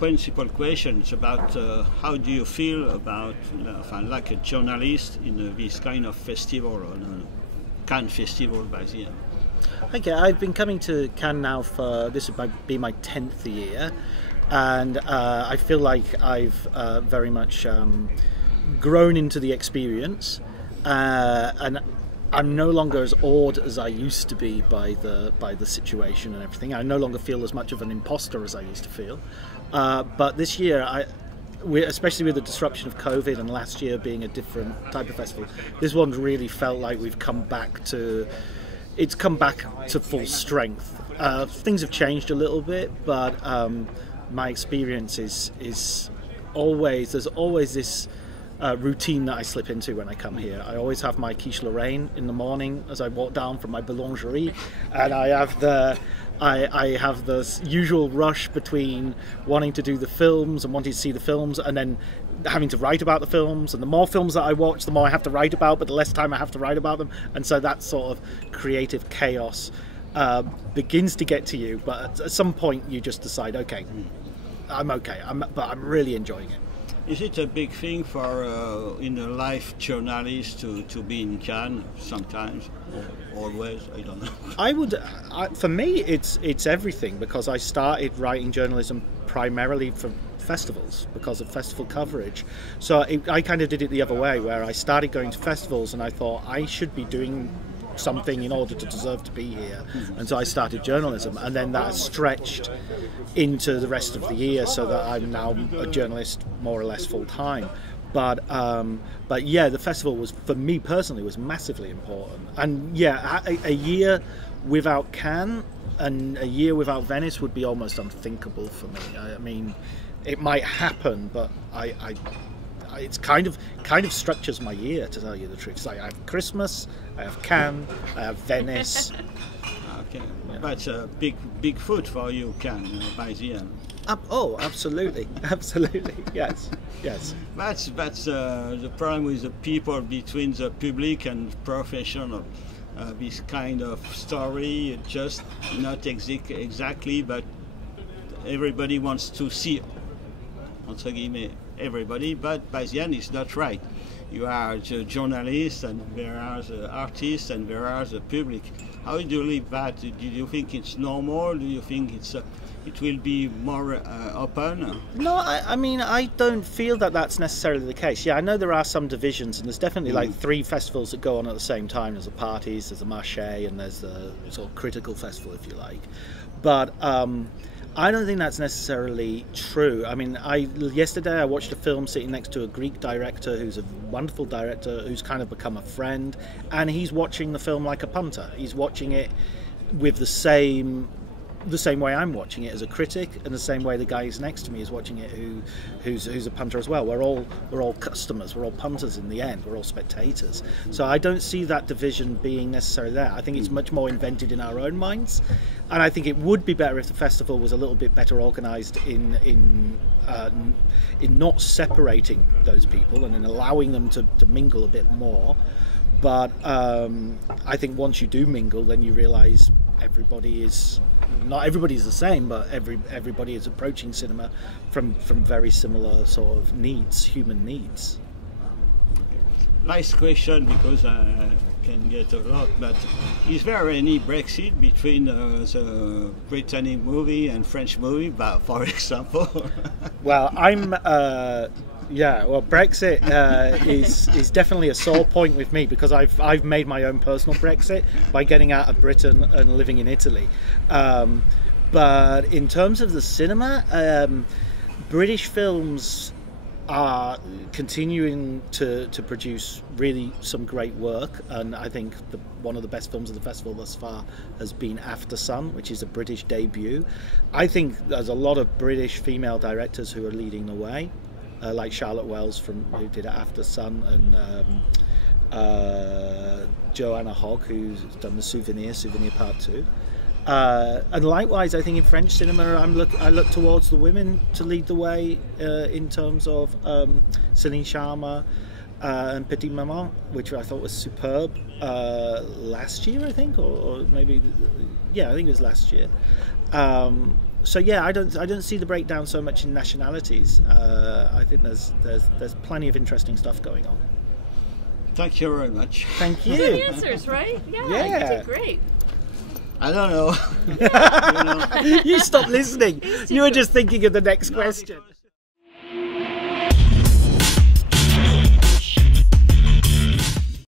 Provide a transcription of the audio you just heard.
principal question is about how do you feel about, like a journalist in this kind of festival, or Cannes Festival by the end? Okay, I've been coming to Cannes now for, this would be my 10th year, and I feel like I've very much grown into the experience, and I'm no longer as awed as I used to be by the situation and everything. I no longer feel as much of an imposter as I used to feel. But this year, especially with the disruption of COVID and last year being a different type of festival, this one really felt like we've come back to full strength. Things have changed a little bit, but my experience is always, there's always this routine that I slip into when I come here. I always have my quiche Lorraine in the morning as I walk down from my boulangerie, and I have the usual rush between wanting to do the films and wanting to see the films, and then having to write about the films. And the more films that I watch, the more I have to write about, but the less time I have to write about them. And so that sort of creative chaos begins to get to you. But at some point, you just decide, okay, I'm okay, but I'm really enjoying it. Is it a big thing for in a life journalist to be in Cannes sometimes, or always? I don't know. For me, it's everything, because I started writing journalism primarily for festivals because of festival coverage. So I kind of did it the other way, where I started going to festivals and I thought I should be doing something in order to deserve to be here, and so I started journalism, and then that stretched into the rest of the year, so that I'm now a journalist more or less full time. But yeah, the festival was, for me personally, was massively important. And yeah, a year without Cannes and a year without Venice would be almost unthinkable for me. I mean, it might happen, but it's kind of structures my year, to tell you the truth. So I have Christmas, I have Cannes, I have Venice. Okay, yeah. That's a big foot for you, Cannes, by the end. Oh, absolutely, absolutely, yes. That's the problem with the people between the public and professional. This kind of story, just not exactly, but everybody wants to see, entre guillemets, everybody, but by the end it's not right. You are the journalist, and there are the artists, and there are the public. How do you live that? Do you think it's normal? Do you think it will be more open? No, I mean, I don't feel that that's necessarily the case. Yeah, I know there are some divisions, and there's definitely like 3 festivals that go on at the same time. There's the parties, there's the marché, and there's the sort of critical festival, if you like. But I don't think that's necessarily true. I mean, yesterday I watched a film sitting next to a Greek director who's a wonderful director who's kind of become a friend, and he's watching the film like a punter. He's watching it with the same way I'm watching it as a critic, and the same way the guy who's next to me is watching it who's a punter as well. We're all customers, we're all punters in the end, we're all spectators. So I don't see that division being necessarily there. I think it's much more invented in our own minds, and I think it would be better if the festival was a little bit better organised in not separating those people and in allowing them to mingle a bit more. But I think once you do mingle, then you realise not everybody's the same, but everybody is approaching cinema from very similar sort of needs, human needs. Nice question, because I can get a lot, but is there any Brexit between the Britannic movie and French movie, for example? Well, Brexit is definitely a sore point with me, because I've made my own personal Brexit by getting out of Britain and living in Italy. But in terms of the cinema, British films are continuing to produce really some great work, and I think one of the best films of the festival thus far has been After Sun, which is a British debut. I think there's a lot of British female directors who are leading the way. Like Charlotte Wells who did After Sun, and Joanna Hogg, who's done the Souvenir Part 2. And likewise, I think in French cinema, I look towards the women to lead the way in terms of Céline Sciamma and Petite Maman, which I thought was superb last year, I think, or maybe, yeah, I think it was last year. So yeah, I don't see the breakdown so much in nationalities. I think there's plenty of interesting stuff going on. Thank you very much. Thank you. Good answers, right? Yeah, you did great. I don't know. You stopped listening. You were just thinking of the next question.